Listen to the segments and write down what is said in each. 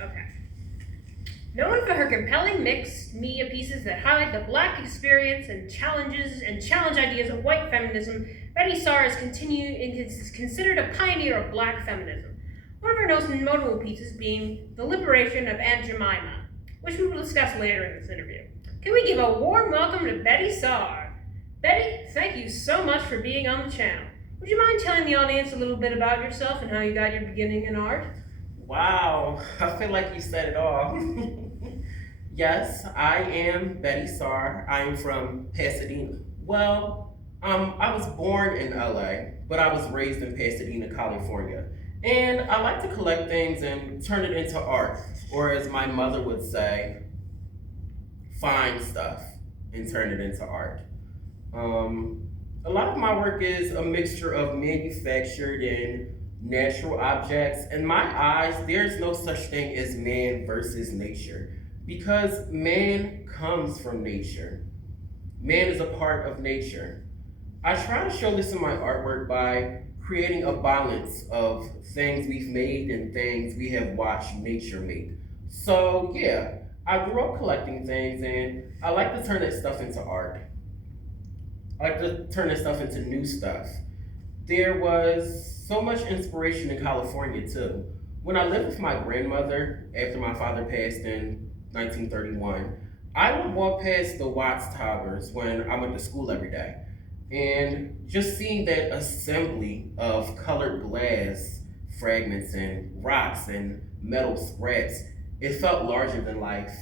Okay. Known for her compelling mixed media pieces that highlight the Black experience and challenge ideas of white feminism, Betye Saar is considered a pioneer of Black feminism. One of her most notable pieces being The Liberation of Aunt Jemima, which we will discuss later in this interview. Can we give a warm welcome to Betye Saar? Betye, thank you so much for being on the channel. Would you mind telling the audience a little bit about yourself and how you got your beginning in art? Wow, I feel like you said it all. Yes, I am Betye Saar. I am from Pasadena. Well, I was born in LA, but I was raised in Pasadena, California. And I like to collect things and turn it into art, or as my mother would say, find stuff and turn it into art. A lot of my work is a mixture of manufactured and natural objects. In my eyes, there's no such thing as man versus nature because man comes from nature. Man is a part of nature. I try to show this in my artwork by creating a balance of things we've made and things we have watched nature make. So, yeah, I grew up collecting things and I like to turn that stuff into art. I like to turn that stuff into new stuff. There was so much inspiration in California too. When I lived with my grandmother after my father passed in 1931, I would walk past the Watts Towers when I went to school every day. And just seeing that assembly of colored glass fragments and rocks and metal scraps, it felt larger than life.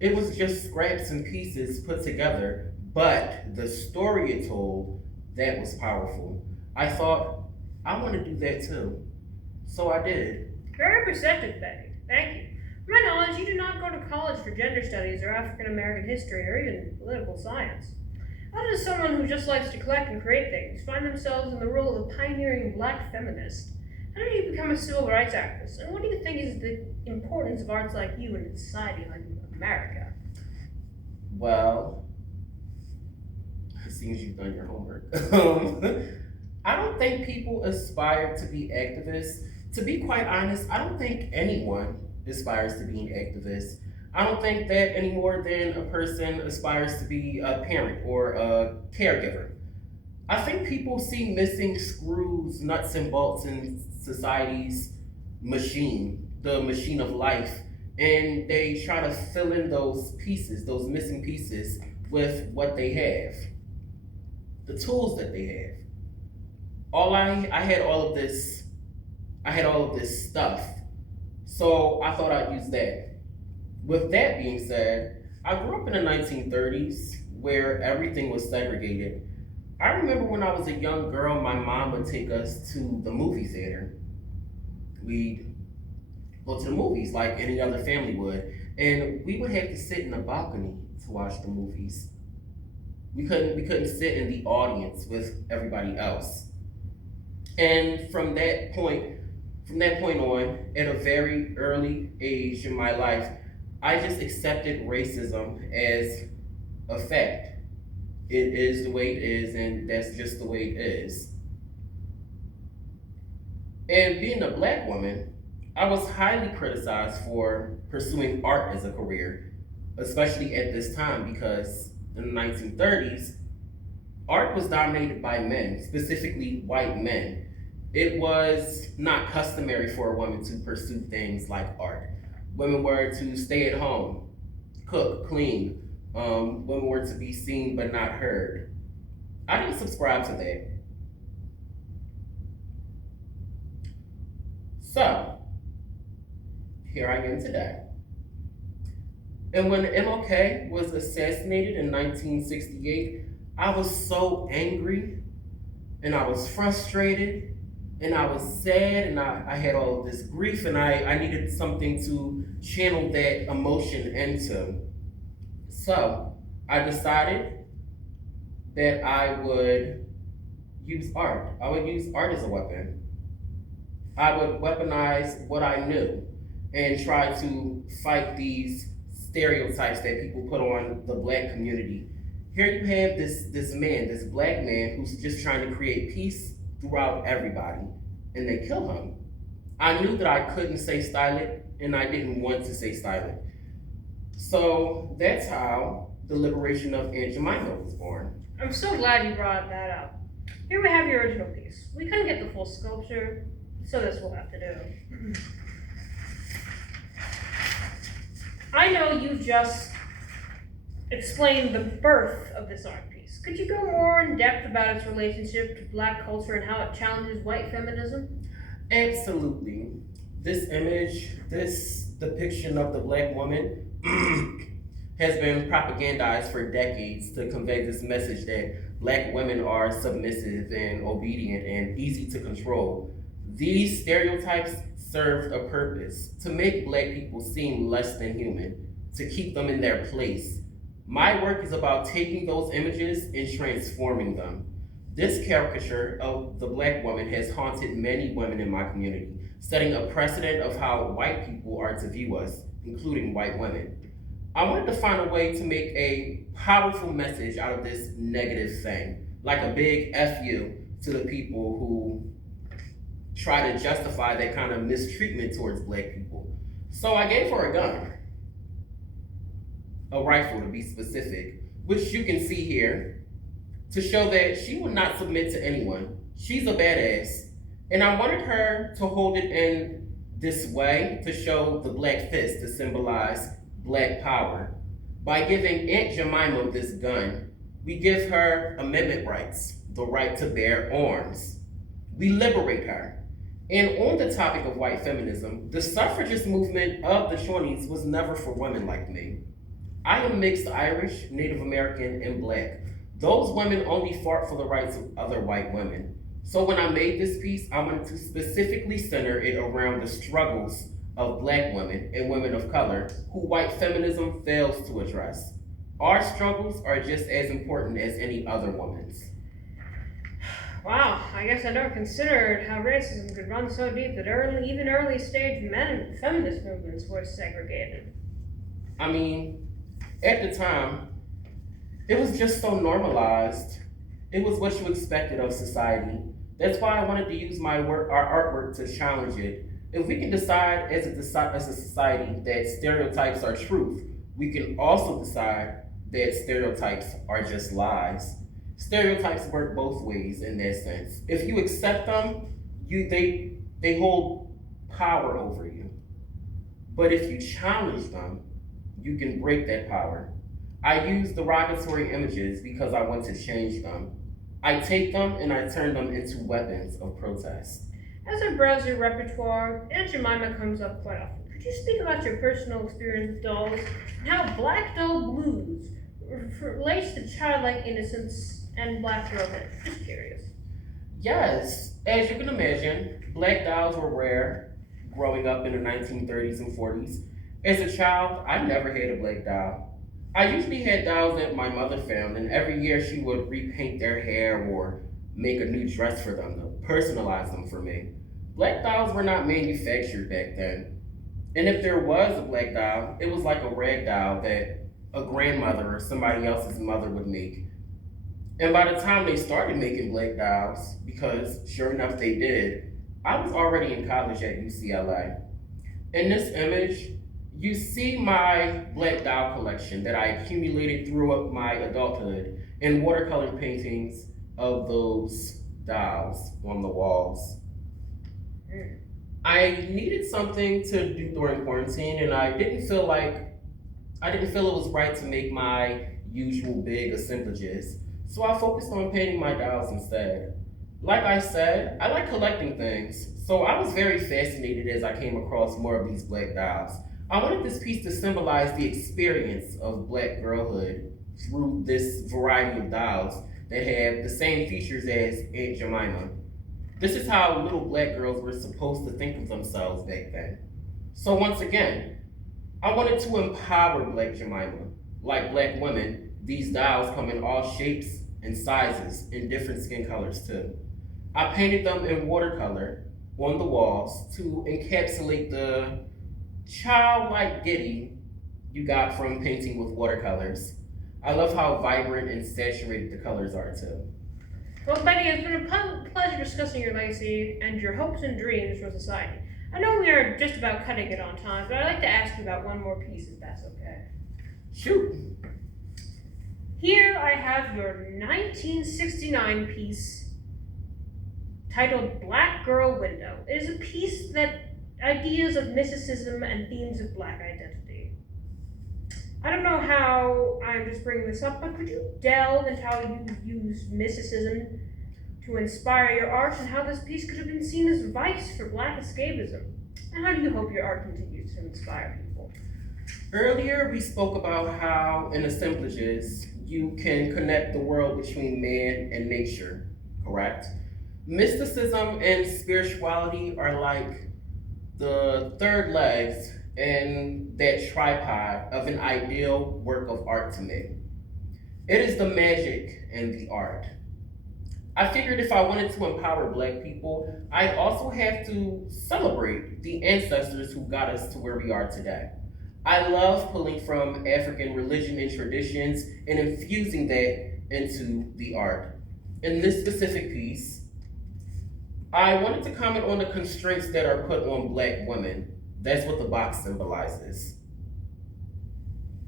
It was just scraps and pieces put together, but the story it told, that was powerful. I thought, I want to do that too. So I did. Very perceptive, Betty. Thank you. From my knowledge, you did not go to college for gender studies or African American history or even political science. How does someone who just likes to collect and create things find themselves in the role of a pioneering Black feminist? How did you become a civil rights activist? And what do you think is the importance of arts like you in a society like America? Well, it seems you've done your homework. I don't think people aspire to be activists. To be quite honest, I don't think anyone aspires to be an activist. I don't think that any more than a person aspires to be a parent or a caregiver. I think people see missing screws, nuts, and bolts in society's machine, the machine of life, and they try to fill in those pieces, those missing pieces, with what they have, the tools that they have. I had all of this, I had all of this stuff, so I thought I'd use that. With that being said, I grew up in the 1930s where everything was segregated. I remember when I was a young girl, my mom would take us to the movie theater. We'd go to the movies like any other family would, and we would have to sit in the balcony to watch the movies. We couldn't sit in the audience with everybody else. And from that point on, at a very early age in my life, I just accepted racism as a fact. It is the way it is, and that's just the way it is. And being a Black woman, I was highly criticized for pursuing art as a career, especially at this time because in the 1930s, art was dominated by men, specifically white men. It was not customary for a woman to pursue things like art. Women were to stay at home, cook, clean. Women were to be seen but not heard. I didn't subscribe to that. So, here I am today. And when MLK was assassinated in 1968, I was so angry and I was frustrated and I was sad and I had all of this grief and I needed something to channel that emotion into. So I decided that I would use art. I would use art as a weapon. I would weaponize what I knew and try to fight these stereotypes that people put on the Black community. Here you have this man, this Black man who's just trying to create peace throughout everybody, and they kill him. I knew that I couldn't say stylic, and I didn't want to say stylic. So that's how the liberation of Aunt Jemima was born. I'm so glad you brought that up. Here we have your original piece. We couldn't get the full sculpture, so this will have to do. I know you just explained the birth of this art piece. Could you go more in depth about its relationship to Black culture and how it challenges white feminism? Absolutely. This image, this depiction of the Black woman has been propagandized for decades to convey this message that Black women are submissive and obedient and easy to control. These stereotypes served a purpose to make Black people seem less than human, to keep them in their place. My work is about taking those images and transforming them. This caricature of the Black woman has haunted many women in my community, setting a precedent of how white people are to view us, including white women. I wanted to find a way to make a powerful message out of this negative thing, like a big F you to the people who try to justify that kind of mistreatment towards Black people. So I gave her a gun, a rifle to be specific, which you can see here, to show that she would not submit to anyone. She's a badass. And I wanted her to hold it in this way to show the Black fist to symbolize Black power. By giving Aunt Jemima this gun, we give her amendment rights, the right to bear arms. We liberate her. And on the topic of white feminism, the suffragist movement of the 20s was never for women like me. I am mixed Irish, Native American, and Black. Those women only fought for the rights of other white women. So when I made this piece, I wanted to specifically center it around the struggles of Black women and women of color who white feminism fails to address. Our struggles are just as important as any other woman's. Wow, I guess I never considered how racism could run so deep that even early stage men feminist movements were segregated. I mean, at the time, it was just so normalized. It was what you expected of society. That's why I wanted to use our artwork to challenge it. If we can decide as a society that stereotypes are truth, we can also decide that stereotypes are just lies. Stereotypes work both ways in that sense. If you accept them, they hold power over you. But if you challenge them, you can break that power. I use derogatory images because I want to change them. I take them and I turn them into weapons of protest. As I browse your repertoire, Aunt Jemima comes up quite often. Could you speak about your personal experience with dolls and how Black Doll Blues relates to childlike innocence and Black girlhood? Just curious. Yes, as you can imagine, Black dolls were rare growing up in the 1930s and 40s. As a child, I never had a Black doll. I usually had dolls that my mother found, and every year she would repaint their hair or make a new dress for them to personalize them for me. Black dolls were not manufactured back then. And if there was a Black doll, it was like a rag doll that a grandmother or somebody else's mother would make. And by the time they started making Black dolls, because sure enough they did, I was already in college at UCLA. In this image, you see my Black doll collection that I accumulated throughout my adulthood in watercolor paintings of those dolls on the walls. I needed something to do during quarantine, and I didn't feel it was right to make my usual big assemblages. So I focused on painting my dolls instead. Like I said, I like collecting things, so I was very fascinated as I came across more of these Black dolls. I wanted this piece to symbolize the experience of Black girlhood through this variety of dolls that have the same features as Aunt Jemima. This is how little Black girls were supposed to think of themselves back then. So once again, I wanted to empower Black Jemima. Like Black women, these dolls come in all shapes and sizes and different skin colors too. I painted them in watercolor on the walls to encapsulate the childlike giddy you got from painting with watercolors. I love how vibrant and saturated the colors are too. Well, Betty, it's been a pleasure discussing your legacy and your hopes and dreams for society. I know we are just about cutting it on time, but I'd like to ask you about one more piece, if that's okay. Shoot. Here I have your 1969 piece titled Black Girl Window. It is a piece that ideas of mysticism and themes of black identity. I don't know how I'm just bringing this up, but could you delve into how you use mysticism to inspire your art and how this piece could have been seen as vice for black escapism? And how do you hope your art continues to inspire people? Earlier, we spoke about how in assemblages, you can connect the world between man and nature, correct? Mysticism and spirituality are like the third legs and that tripod of an ideal work of art to me. It is the magic in the art. I figured if I wanted to empower black people, I'd also have to celebrate the ancestors who got us to where we are today. I love pulling from African religion and traditions and infusing that into the art. In this specific piece, I wanted to comment on the constraints that are put on black women. That's what the box symbolizes.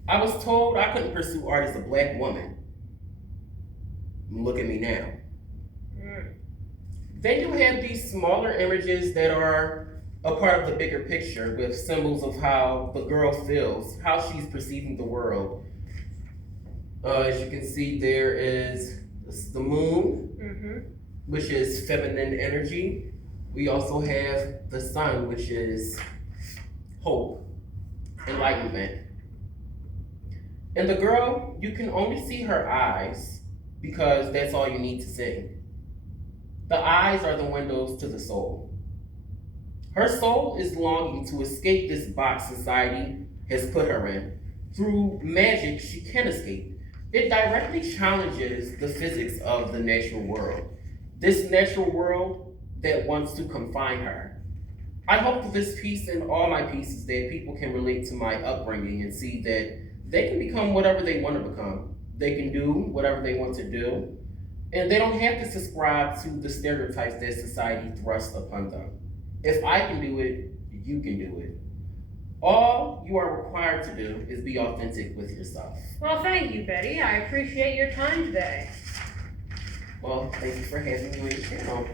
I was told I couldn't pursue art as a black woman. Look at me now. Then you have these smaller images that are a part of the bigger picture with symbols of how the girl feels, how she's perceiving the world. As you can see, there is the moon, which is feminine energy. We also have the sun, which is hope, enlightenment. And the girl, you can only see her eyes because that's all you need to see. The eyes are the windows to the soul. Her soul is longing to escape this box society has put her in. Through magic, she can escape. It directly challenges the physics of the natural world. This natural world that wants to confine her. I hope that this piece and all my pieces that people can relate to my upbringing and see that they can become whatever they want to become. They can do whatever they want to do. And they don't have to subscribe to the stereotypes that society thrusts upon them. If I can do it, you can do it. All you are required to do is be authentic with yourself. Well, thank you, Betty. I appreciate your time today. Well, thank you for having me on your channel.